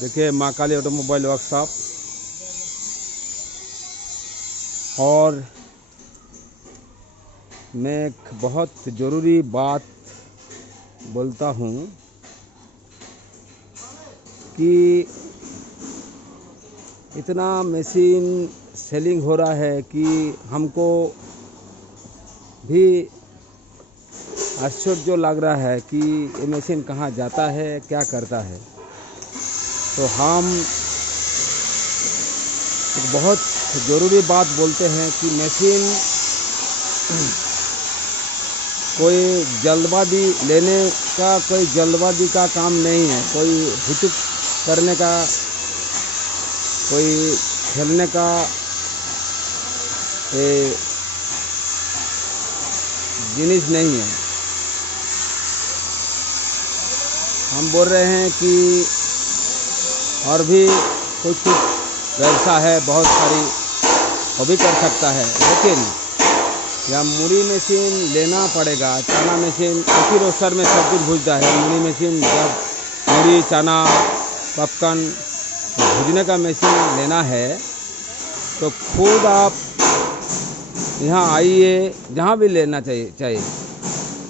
देखिए माँ काली automobile workshop. और मैं एक बहुत ज़रूरी बात बोलता हूँ कि इतना मशीन सेलिंग हो रहा है कि हमको भी आश्चर्य लग रहा है कि ये मशीन कहाँ जाता है, क्या करता है। तो हम एक बहुत ज़रूरी बात बोलते हैं कि मशीन कोई जल्दबाजी लेने का, कोई जल्दबाजी का काम नहीं है, कोई हुचुक करने का, कोई खेलने का जिनिस नहीं है। हम बोल रहे हैं कि और भी कुछ व्यवसाय है, बहुत सारी वो भी कर सकता है, लेकिन या मुड़ी मशीन लेना पड़ेगा। चना मशीन एक ही रोस्टर में सब कुछ भूजता है। मुड़ी मशीन जब मुड़ी, चना, पपकन भूजने का मशीन लेना है तो खुद आप यहाँ आइए, जहाँ भी लेना चाहिए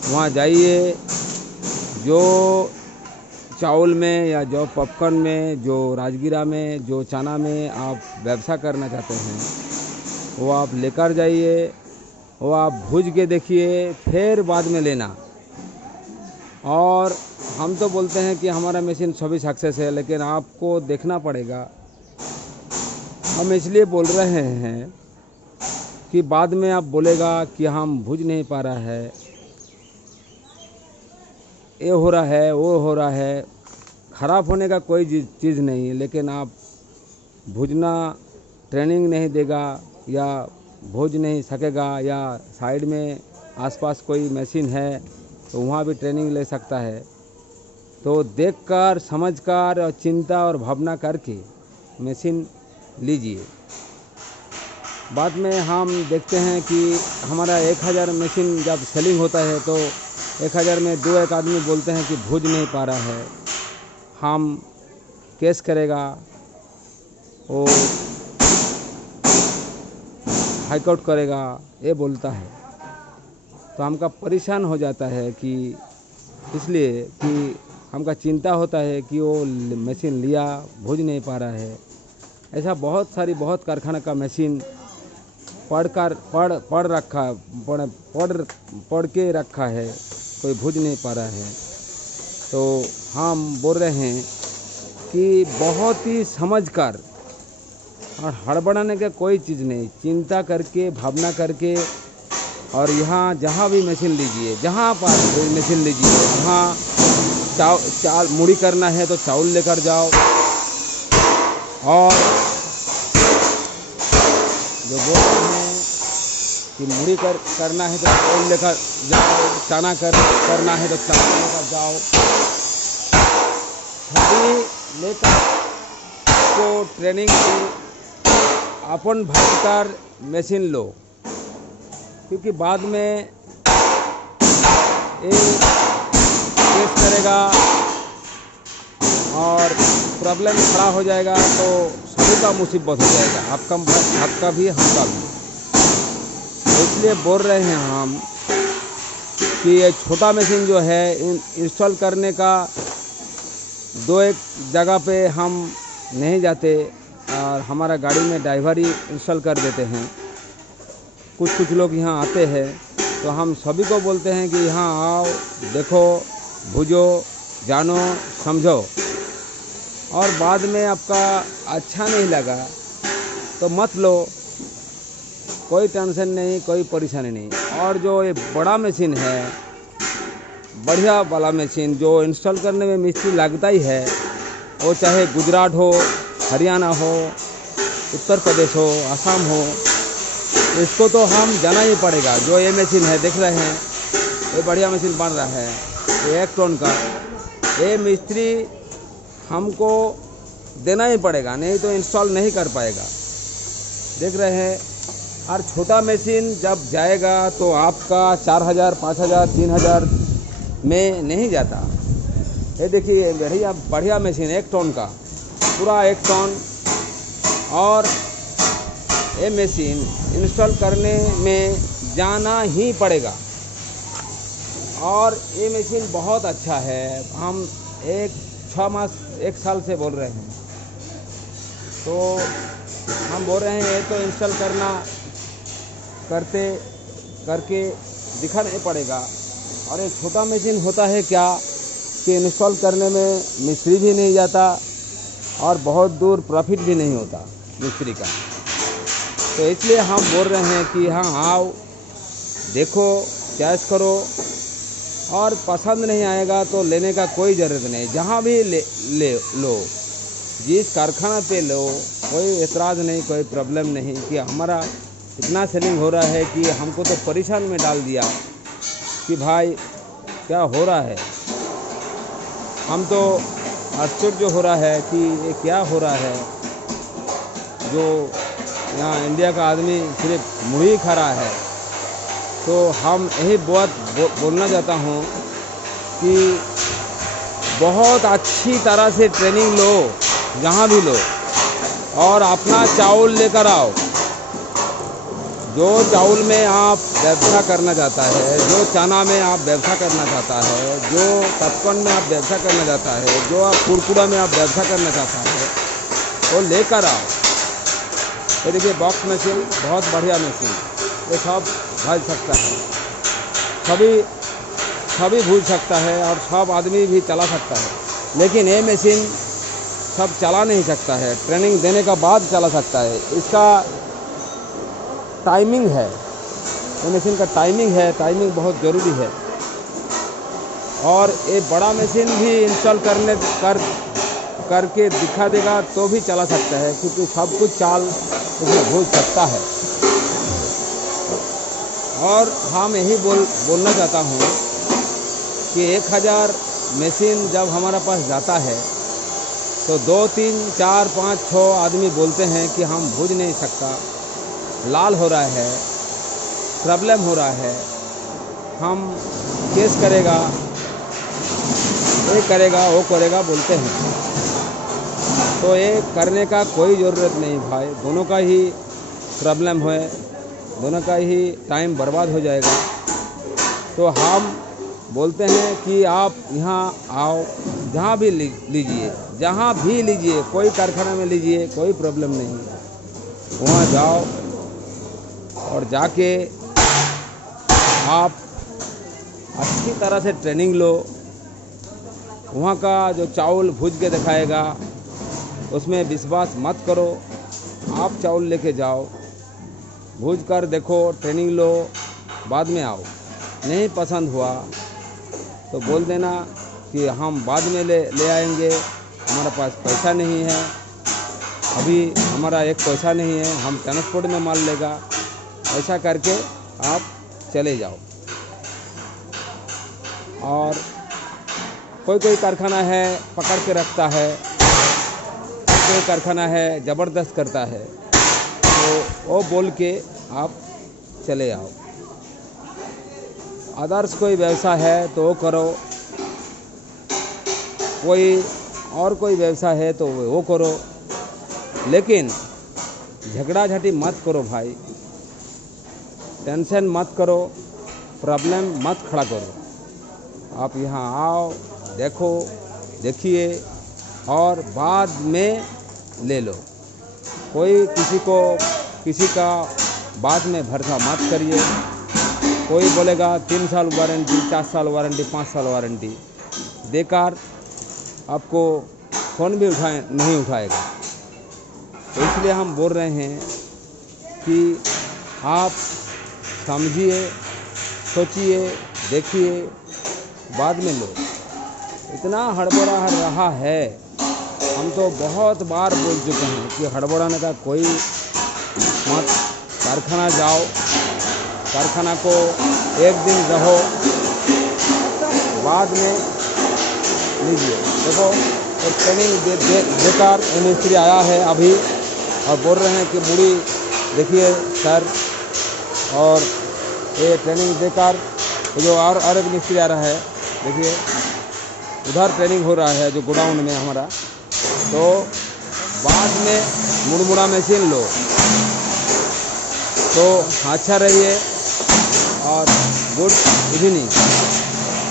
वहाँ जाइए। जो चावल में या जो पपकन में, जो राजगिरा में, जो चना में आप व्यवसाय करना चाहते हैं वो आप लेकर जाइए, वो आप भूज के देखिए, फिर बाद में लेना। और हम तो बोलते हैं कि हमारा मशीन सभी सक्सेस है, लेकिन आपको देखना पड़ेगा। हम इसलिए बोल रहे हैं कि बाद में आप बोलेगा कि हम भूज नहीं पा रहा है, ये हो रहा है, वो हो रहा है। ख़राब होने का कोई चीज़ नहीं, लेकिन आप भूजना ट्रेनिंग नहीं देगा या भूज नहीं सकेगा, या साइड में आसपास कोई मशीन है तो वहाँ भी ट्रेनिंग ले सकता है। तो देखकर, समझकर और चिंता और भावना करके मशीन लीजिए। बाद में हम देखते हैं कि हमारा 1000 मशीन जब सेलिंग होता है तो 1000 में 2-1 आदमी बोलते हैं कि भूज नहीं पा रहा है, हम केस करेगा, वो हाई कोर्ट करेगा, ये बोलता है। तो हमका परेशान हो जाता है कि इसलिए कि हमका चिंता होता है कि वो मशीन लिया, भूज नहीं पा रहा है। ऐसा बहुत कारखाना का मशीन पढ़ के रखा है, कोई भूज नहीं पा रहा है। तो हम बोल रहे हैं कि बहुत ही समझकर और हड़बड़ाने का कोई चीज़ नहीं, चिंता करके, भावना करके, और यहाँ जहाँ भी मशीन लीजिए, जहाँ पर मशीन लीजिए, वहाँ मुड़ी करना है तो चावल लेकर जाओ, और जो बोलते हैं कि मुड़ी करना है तो चावल लेकर जाओ, चना करना है तो चना लेकर जाओ। सभी लेकर को ट्रेनिंग की अपन भरकर मशीन लो, क्योंकि बाद में ये केस करेगा और प्रॉब्लम खड़ा हो जाएगा तो सभी का मुसीबत हो जाएगा, आपका भी हमका भी। इसलिए बोल रहे हैं हम कि ये छोटा मशीन जो है इंस्टॉल करने का 2-1 जगह पे हम नहीं जाते, और हमारा गाड़ी में ड्राइवर ही इंस्टॉल कर देते हैं। कुछ लोग यहाँ आते हैं तो हम सभी को बोलते हैं कि यहाँ आओ, देखो, भूजो, जानो, समझो, और बाद में आपका अच्छा नहीं लगा तो मत लो, कोई टेंशन नहीं, कोई परेशानी नहीं। और जो ये बड़ा मशीन है, बढ़िया वाला मशीन जो इंस्टॉल करने में मिस्त्री लगता ही है, वो चाहे गुजरात हो, हरियाणा हो, उत्तर प्रदेश हो, असम हो, इसको तो हम जाना ही पड़ेगा। जो ये मशीन है देख रहे हैं, ये बढ़िया मशीन बन रहा है, ये 1 टन का, ये मिस्त्री हमको देना ही पड़ेगा, नहीं तो इंस्टॉल नहीं कर पाएगा। देख रहे हैं। और छोटा मशीन जब जाएगा तो आपका 4000, 5000, 3000 में नहीं जाता। ये देखिए बढ़िया मशीन 1 टन का, पूरा एक टन। और ये मशीन इंस्टॉल करने में जाना ही पड़ेगा। और ये मशीन बहुत अच्छा है। हम 6 मास 1 साल से बोल रहे हैं, तो हम बोल रहे हैं ये तो इंस्टॉल करके दिखाना पड़ेगा। और एक छोटा मशीन होता है क्या कि इंस्टॉल करने में मिस्त्री भी नहीं जाता और बहुत दूर प्रॉफिट भी नहीं होता मिस्त्री का। तो इसलिए हम बोल रहे हैं कि हाँ आओ, देखो, चॉइस करो, और पसंद नहीं आएगा तो लेने का कोई ज़रूरत नहीं। जहाँ भी ले लो, जिस कारखाना पे लो, कोई एतराज़ नहीं, कोई प्रॉब्लम नहीं। कि हमारा इतना सेलिंग हो रहा है कि हमको तो परेशान में डाल दिया कि भाई क्या हो रहा है। हम तो आश्चर्य जो हो रहा है कि ये क्या हो रहा है। जो यहाँ इंडिया का आदमी सिर्फ मुड़ी खा रहा है। तो हम यही बात बोलना चाहता हूँ कि बहुत अच्छी तरह से ट्रेनिंग लो, जहाँ भी लो, और अपना चावल लेकर आओ। जो चावल में आप व्यवसाय करना चाहता है, जो चना में आप व्यवसाय करना चाहता है, जो तत्पन में आप व्यवसाय करना चाहता है, जो आप कुरकुरा में आप व्यवसाय करना चाहता है, वो लेकर आओ। ये देखिए बॉक्स मशीन, बहुत बढ़िया मशीन, ये सब भज सकता है, सभी भूज सकता है और सब आदमी भी चला सकता है। लेकिन ये मशीन सब चला नहीं सकता है, ट्रेनिंग देने का बाद चला सकता है। इसका टाइमिंग है, ये मशीन का टाइमिंग है, टाइमिंग बहुत ज़रूरी है। और ये बड़ा मशीन भी इंस्टॉल करके दिखा देगा तो भी चला सकता है, क्योंकि सब कुछ चाल उसमें भूल सकता है। और हम यही बोलना चाहता हूँ कि 1000 मशीन जब हमारे पास जाता है तो 2, 3, 4, 5, 6 आदमी बोलते हैं कि हम भूज नहीं सकता, लाल हो रहा है, प्रॉब्लम हो रहा है, हम केस करेगा, ये करेगा, वो करेगा बोलते हैं। तो ये करने का कोई ज़रूरत नहीं भाई। दोनों का ही प्रॉब्लम है, दोनों का ही टाइम बर्बाद हो जाएगा। तो हम बोलते हैं कि आप यहाँ आओ, जहाँ भी लीजिए, जहाँ भी लीजिए, कोई कारखाना में लीजिए, कोई प्रॉब्लम नहीं। वहाँ जाओ और जाके आप अच्छी तरह से ट्रेनिंग लो। वहाँ का जो चावल भूज के दिखाएगा उसमें विश्वास मत करो। आप चावल लेके जाओ, भूज कर देखो, ट्रेनिंग लो, बाद में आओ। नहीं पसंद हुआ तो बोल देना कि हम बाद में ले आएंगे, हमारे पास पैसा नहीं है, अभी हमारा एक पैसा नहीं है, हम ट्रांसपोर्ट में माल लेगा। ऐसा करके आप चले जाओ। और कोई कारखाना है पकड़ के रखता है, कोई कारखाना है ज़बरदस्त करता है, तो वो बोल के आप चले आओ। अदर्स कोई व्यवसाय है तो वो करो, कोई व्यवसाय है तो वो करो, लेकिन झगड़ा झाटी मत करो भाई, टेंशन मत करो, प्रॉब्लम मत खड़ा करो। आप यहाँ आओ, देखिए और बाद में ले लो। कोई किसी का बात में भरोसा मत करिए। कोई बोलेगा 3 साल वारंटी, 4 साल वारंटी, 5 साल वारंटी, बेकार, आपको फ़ोन भी नहीं उठाएगा। तो इसलिए हम बोल रहे हैं कि आप समझिए, सोचिए, देखिए, बाद में लो। इतना हड़बड़ा रहा है, हम तो बहुत बार बोल चुके हैं कि हड़बड़ाने का कोई मत। कारखाना जाओ, कारखाना को एक दिन रहो, बाद में लीजिए। देखो एक ट्रेनिंग देकर मिस्त्री आया है अभी और बोल रहे हैं कि मुड़ी देखिए सर, और ये ट्रेनिंग देकर जो और एक मिस्त्री आ रहा है, देखिए उधर ट्रेनिंग हो रहा है जो गोडाउन में हमारा। तो बाद में मुड़मुड़ा मशीन लो तो अच्छा रहिए और गुड इवनिंग।